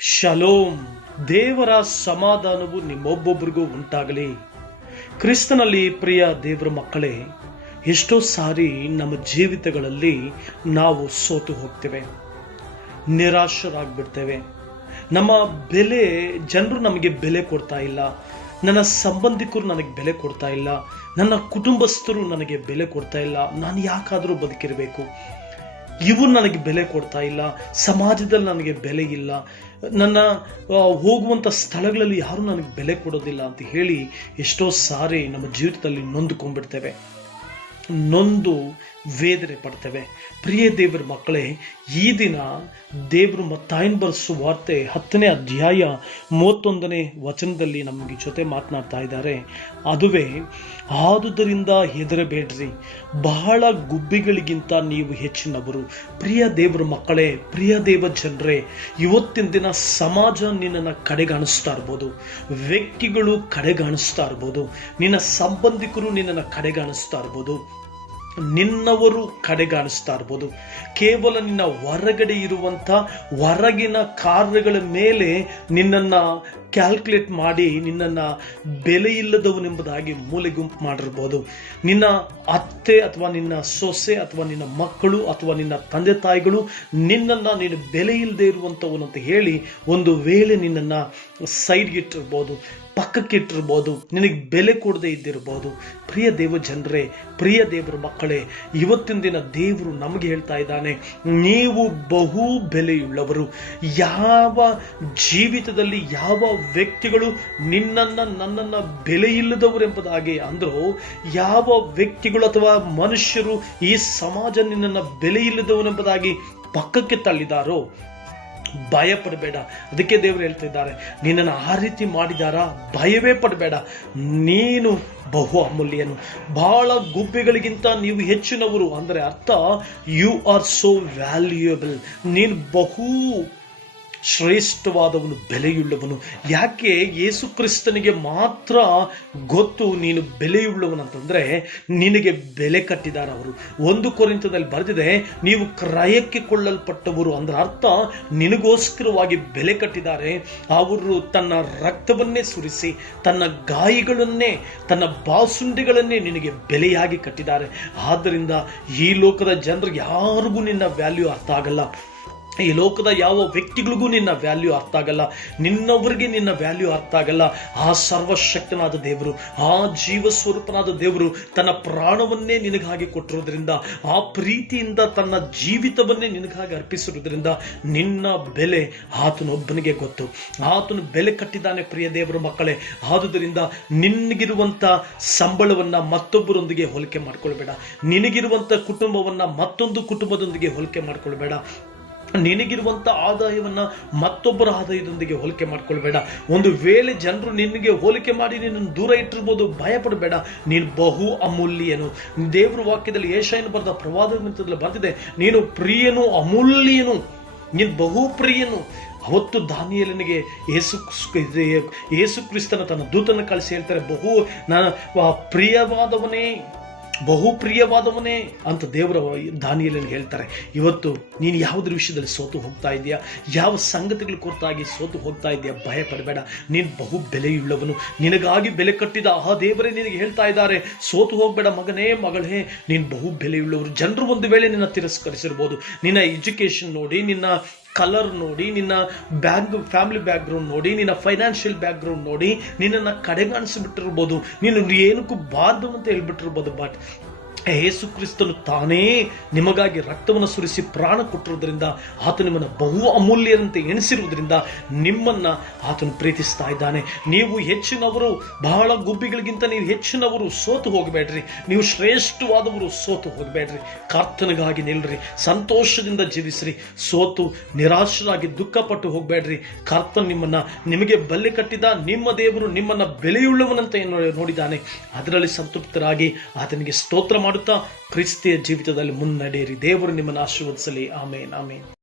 Shalom. ದೇವರ ಸಮಾಧಾನವು ನಿಮ್ಮೊಬ್ಬೊಬ್ಬರಿಗೂ ಉಂಟಾಗಲಿ. ಕ್ರಿಸ್ತನಲ್ಲಿ ಪ್ರಿಯ ದೇವರ ಮಕ್ಕಳೇ, ಎಷ್ಟೋ ಸಾರಿ ನಮ್ಮ ಜೀವಿತಗಳಲ್ಲಿ ನಾವು ಸೋತು ಹೋಗ್ತೇವೆ, ನಿರಾಶರಾಗ್ಬಿಡ್ತೇವೆ. ನಮ್ಮ ಬೆಲೆ, ಜನರು ನಮಗೆ ಬೆಲೆ ಕೊಡ್ತಾ ಇಲ್ಲ, ನನ್ನ ಸಂಬಂಧಿಕರು ನನಗೆ ಬೆಲೆ ಕೊಡ್ತಾ ಇಲ್ಲ, ನನ್ನ ಕುಟುಂಬಸ್ಥರು ನನಗೆ ಬೆಲೆ ಕೊಡ್ತಾ ಇಲ್ಲ, ನಾನು ಯಾಕಾದರೂ ಬದುಕಿರಬೇಕು, ಇವರು ನನಗೆ ಬೆಲೆ ಕೊಡ್ತಾ ಇಲ್ಲ, ಸಮಾಜದಲ್ಲಿ ನನಗೆ ಬೆಲೆ ಇಲ್ಲ, ನನ್ನ ಹೋಗುವಂಥ ಸ್ಥಳಗಳಲ್ಲಿ ಯಾರು ನನಗೆ ಬೆಲೆ ಕೊಡೋದಿಲ್ಲ ಅಂತ ಹೇಳಿ ಎಷ್ಟೋ ಸಾರಿ ನಮ್ಮ ಜೀವಿತದಲ್ಲಿ ನೊಂದುಕೊಂಡ್ಬಿಡ್ತೇವೆ, ನೊಂದು ವೇದನೆ ಪಡ್ತೇವೆ. ಪ್ರಿಯ ದೇವರ ಮಕ್ಕಳೇ, ಈ ದಿನ ದೇವರು ಮತ್ತಾಯನ ಬರೆಸುವ ವಾರ್ತೆ 10ನೇ ಅಧ್ಯಾಯ 31ನೇ ವಚನದಲ್ಲಿ ನಮಗೆ ಜೊತೆ ಮಾತನಾಡ್ತಾ ಇದ್ದಾರೆ. ಅದುವೇ, ಆದುದರಿಂದ ಹೆದರಬೇಡ್ರಿ, ಬಹಳ ಗುಬ್ಬಿಗಳಿಗಿಂತ ನೀವು ಹೆಚ್ಚಿನವರು. ಪ್ರಿಯ ದೇವರ ಮಕ್ಕಳೇ, ಪ್ರಿಯ ದೇವ ಜನರೇ, ಇವತ್ತಿನ ದಿನ ಸಮಾಜ ನಿನ್ನನ್ನು ಕಡೆಗಾಣಿಸ್ತಾ ಇರ್ಬೋದು, ವ್ಯಕ್ತಿಗಳು ಕಡೆಗಾಣಿಸ್ತಾ ಇರ್ಬೋದು, ನಿನ್ನ ಸಂಬಂಧಿಕರು ನಿನ್ನನ್ನು ಕಡೆಗಾಣಿಸ್ತಾ ಇರ್ಬೋದು, ನಿನ್ನವರು ಕಡೆಗಾಣಿಸ್ತಾ ಇರ್ಬೋದು. ಕೇವಲ ನಿನ್ನ ಹೊರಗಡೆ ಇರುವಂಥ ಹೊರಗಿನ ಕಾರ್ಯಗಳ ಮೇಲೆ ನಿನ್ನನ್ನು ಕ್ಯಾಲ್ಕುಲೇಟ್ ಮಾಡಿ ನಿನ್ನನ್ನು ಬೆಲೆ ಇಲ್ಲದವನೆಂಬುದಾಗಿ ಮೂಲೆ ಗುಂಪು ಮಾಡಿರ್ಬೋದು. ನಿನ್ನ ಅತ್ತೆ ಅಥವಾ ನಿನ್ನ ಸೊಸೆ ಅಥವಾ ನಿನ್ನ ಮಕ್ಕಳು ಅಥವಾ ನಿನ್ನ ತಂದೆ ತಾಯಿಗಳು ನಿನ್ನನ್ನು ನೀನು ಬೆಲೆ ಇಲ್ಲದೆ ಇರುವಂಥವನು ಅಂತ ಹೇಳಿ ಒಂದು ವೇಳೆ ನಿನ್ನನ್ನು ಸೈಡ್ಗೆ ಇಟ್ಟಿರ್ಬೋದು, ಪಕ್ಕಕ್ಕೆ ಇಟ್ಟಿರ್ಬೋದು, ನಿನಗೆ ಬೆಲೆ ಕೊಡದೆ ಇದ್ದಿರ್ಬೋದು. ಪ್ರಿಯ ದೇವ ಜನರೇ, ಪ್ರಿಯ ದೇವರ ಮಕ್ಕಳೇ, ಇವತ್ತಿನ ದಿನ ದೇವರು ನಮಗೆ ಹೇಳ್ತಾ ಇದ್ದಾನೆ, ನೀವು ಬಹು ಬೆಲೆಯುಳ್ಳವರು. ಯಾವ ಜೀವಿತದಲ್ಲಿ ಯಾವ ವ್ಯಕ್ತಿಗಳು ನಿನ್ನನ್ನು ನನ್ನನ್ನು ಬೆಲೆ ಇಲ್ಲದವರೆಂಬುದಾಗಿ ಅಂದರೂ, ಯಾವ ವ್ಯಕ್ತಿಗಳು ಅಥವಾ ಮನುಷ್ಯರು ಈ ಸಮಾಜ ನಿನ್ನನ್ನು ಬೆಲೆ ಇಲ್ಲದವರೆಂಬುದಾಗಿ ಪಕ್ಕಕ್ಕೆ ತಳ್ಳಿದಾರೋ, ಭಯ ಪಡಬೇಡ. ಅದಕ್ಕೆ ದೇವರು ಹೇಳ್ತಿದ್ದಾರೆ, ನಿನ್ನನ್ನು ಆ ರೀತಿ ಮಾಡಿದಾರಾ, ಭಯವೇ ಪಡಬೇಡ, ನೀನು ಬಹು ಅಮೂಲ್ಯನು. ಬಹಳ ಗುಬ್ಬಿಗಳಿಗಿಂತ ನೀವು ಹೆಚ್ಚಿನವರು ಅಂದರೆ ಅರ್ಥ, ಯು ಆರ್ ಸೋ ವ್ಯಾಲ್ಯೂಯಬಲ್. ನೀನು ಬಹು ಶ್ರೇಷ್ಠವಾದವನು, ಬೆಲೆಯುಳ್ಳವನು. ಯಾಕೆ ಯೇಸು ಕ್ರಿಸ್ತನಿಗೆ ಮಾತ್ರ ಗೊತ್ತು ನೀನು ಬೆಲೆಯುಳ್ಳವನಂತಂದ್ರೆ, ನಿನಗೆ ಬೆಲೆ ಕಟ್ಟಿದ್ದಾರೆ ಅವರು. 1 ಕೊರಿಂಥದಲ್ಲಿ ಬರೆದಿದೆ, ನೀವು ಕ್ರಯಕ್ಕೆ ಕೊಳ್ಳಲ್ಪಟ್ಟವರು. ಅಂದ್ರೆ ಅರ್ಥ, ನಿನಗೋಸ್ಕರವಾಗಿ ಬೆಲೆ ಕಟ್ಟಿದ್ದಾರೆ. ಅವರು ತನ್ನ ರಕ್ತವನ್ನೇ ಸುರಿಸಿ, ತನ್ನ ಗಾಯಗಳನ್ನೇ, ತನ್ನ ಬಾಸುಂಡೆಗಳನ್ನೇ ನಿನಗೆ ಬೆಲೆಯಾಗಿ ಕಟ್ಟಿದ್ದಾರೆ. ಆದ್ದರಿಂದ ಈ ಲೋಕದ ಜನರಿಗೆ ಯಾರಿಗೂ ನಿನ್ನ ವ್ಯಾಲ್ಯೂ ಅರ್ಥ ಆಗಲ್ಲ, ಈ ಲೋಕದ ಯಾವ ವ್ಯಕ್ತಿಗಳಿಗೂ ನಿನ್ನ ವ್ಯಾಲ್ಯೂ ಅರ್ಥ ಆಗಲ್ಲ, ನಿನ್ನವರಿಗೆ ನಿನ್ನ ವ್ಯಾಲ್ಯೂ ಅರ್ಥ ಆಗಲ್ಲ. ಆ ಸರ್ವಶಕ್ತನಾದ ದೇವರು, ಆ ಜೀವ ಸ್ವರೂಪನಾದ ದೇವರು ತನ್ನ ಪ್ರಾಣವನ್ನೇ ನಿನಗಾಗಿ ಕೊಟ್ಟಿರೋದ್ರಿಂದ, ಆ ಪ್ರೀತಿಯಿಂದ ತನ್ನ ಜೀವಿತವನ್ನೇ ನಿನಗಾಗಿ ಅರ್ಪಿಸಿರೋದ್ರಿಂದ ನಿನ್ನ ಬೆಲೆ ಆತನೊಬ್ಬನಿಗೆ ಗೊತ್ತು. ಆತನು ಬೆಲೆ ಕಟ್ಟಿದ್ದಾನೆ. ಪ್ರಿಯ ದೇವರ ಮಕ್ಕಳೇ, ಆದುದರಿಂದ ನಿನಗಿರುವಂಥ ಸಂಬಳವನ್ನು ಮತ್ತೊಬ್ಬರೊಂದಿಗೆ ಹೋಲಿಕೆ ಮಾಡ್ಕೊಳ್ಬೇಡ, ನಿನಗಿರುವಂಥ ಕುಟುಂಬವನ್ನು ಮತ್ತೊಂದು ಕುಟುಂಬದೊಂದಿಗೆ ಹೋಲಿಕೆ ಮಾಡ್ಕೊಳ್ಬೇಡ, ನಿನಗಿರುವಂಥ ಆದಾಯವನ್ನು ಮತ್ತೊಬ್ಬರ ಆದಾಯದೊಂದಿಗೆ ಹೋಲಿಕೆ ಮಾಡ್ಕೊಳ್ಬೇಡ. ಒಂದು ವೇಳೆ ಜನರು ನಿನಗೆ ಹೋಲಿಕೆ ಮಾಡಿ ನಿನ್ನನ್ನು ದೂರ ಇಟ್ಟಿರ್ಬೋದು, ಭಯಪಡಬೇಡ, ನೀನು ಬಹು ಅಮೂಲ್ಯನು. ದೇವರ ವಾಕ್ಯದಲ್ಲಿ ಯೆಶಾಯನು ಬರೆದ ಪ್ರವಾದ ಗ್ರಂಥದಲ್ಲಿ ಬರೆದಿದೆ, ನೀನು ಪ್ರಿಯನು, ಅಮೂಲ್ಯನು, ನೀನು ಬಹು ಪ್ರಿಯನು. ಅವತ್ತು ದಾನಿಯೇಲನಿಗೆ ಯೇಸು ಕ್ರಿಸ್ತನ ತನ್ನ ದೂತನ ಕಳಿಸಿ ಹೇಳ್ತಾರೆ, ಬಹು ಪ್ರಿಯವಾದವನೇ ಅಂತ ದೇವರ ದಾನಿಯೇಲನಿಗೆ ಹೇಳ್ತಾರೆ. ಇವತ್ತು ನೀನು ಯಾವುದ್ರ ವಿಷಯದಲ್ಲಿ ಸೋತು ಹೋಗ್ತಾ ಇದೆಯಾ, ಯಾವ ಸಂಗತಿಗಳ ಕುರಿತಾಗಿ ಸೋತು ಹೋಗ್ತಾ ಇದೆಯಾ, ಭಯ ಪಡಬೇಡ, ನೀನು ಬಹು ಬೆಲೆಯುಳ್ಳವನು. ನಿನಗಾಗಿ ಬೆಲೆ ಕಟ್ಟಿದ ಆ ದೇವರೇ ನಿನಗೆ ಹೇಳ್ತಾ ಇದ್ದಾರೆ, ಸೋತು ಹೋಗಬೇಡ ಮಗನೇ, ಮಗಳೇ, ನೀನು ಬಹು ಬೆಲೆಯುಳ್ಳವರು. ಜನರು ಒಂದು ವೇಳೆ ನಿನ್ನ ತಿರಸ್ಕರಿಸಿರ್ಬೋದು, ನಿನ್ನ ಎಜುಕೇಶನ್ ನೋಡಿ, ನಿನ್ನ ಕಲರ್ ನೋಡಿ, ನಿನ್ನ ಫ್ಯಾಮಿಲಿ ಬ್ಯಾಕ್ಗ್ರೌಂಡ್ ನೋಡಿ, ನಿನ್ನ ಫೈನಾನ್ಷಿಯಲ್ ಬ್ಯಾಕ್ಗ್ರೌಂಡ್ ನೋಡಿ ನಿನ್ನನ್ನು ಕಡೆಗಾಣಿಸಿಬಿಟ್ಟಿರ್ಬೋದು, ನೀನು ಏನಕ್ಕೂ ಬಾರ್ದು ಅಂತ ಹೇಳ್ಬಿಟ್ಟಿರ್ಬೋದು. ಬಟ್ ಯೇಸು ಕ್ರಿಸ್ತನು ತಾನೇ ನಿಮಗಾಗಿ ರಕ್ತವನ್ನು ಸುರಿಸಿ ಪ್ರಾಣ ಕೊಟ್ಟಿರೋದ್ರಿಂದ, ಆತ ನಿಮ್ಮನ್ನು ಬಹು ಅಮೂಲ್ಯರಂತೆ ಎಣಿಸಿರುವುದರಿಂದ ನಿಮ್ಮನ್ನು ಆತನು ಪ್ರೀತಿಸ್ತಾ ಇದ್ದಾನೆ. ನೀವು ಹೆಚ್ಚಿನವರು, ಬಹಳ ಗುಬ್ಬಿಗಳಿಗಿಂತ ನೀವು ಹೆಚ್ಚಿನವರು, ಸೋತು ಹೋಗಬೇಡ್ರಿ. ನೀವು ಶ್ರೇಷ್ಠವಾದವರು, ಸೋತು ಹೋಗಬೇಡ್ರಿ. ಕರ್ತನಿಗಾಗಿ ನಿಲ್ರಿ, ಸಂತೋಷದಿಂದ ಜೀವಿಸ್ರಿ, ಸೋತು ನಿರಾಶರಾಗಿ ದುಃಖಪಟ್ಟು ಹೋಗಬೇಡ್ರಿ. ಕರ್ತನ್ ನಿಮಗೆ ಬೆಲೆ ಕಟ್ಟಿದ ನಿಮ್ಮ ದೇವರು ನಿಮ್ಮನ್ನು ಬೆಲೆಯುಳ್ಳವನಂತೆ ನೋಡಿದ್ದಾನೆ. ಅದರಲ್ಲಿ ಸಂತೃಪ್ತರಾಗಿ ಆತನಿಗೆ ಸ್ತೋತ್ರ ಮಾಡುತ್ತಾ ಕ್ರಿಸ್ತಿಯ ಜೀವಿತದಲ್ಲಿ ಮುನ್ನಡೆಯಿರಿ. ದೇವರು ನಿಮ್ಮನ್ನು ಆಶೀರ್ವದಿಸಲಿ. ಆಮೇನ್, ಆಮೇನ್.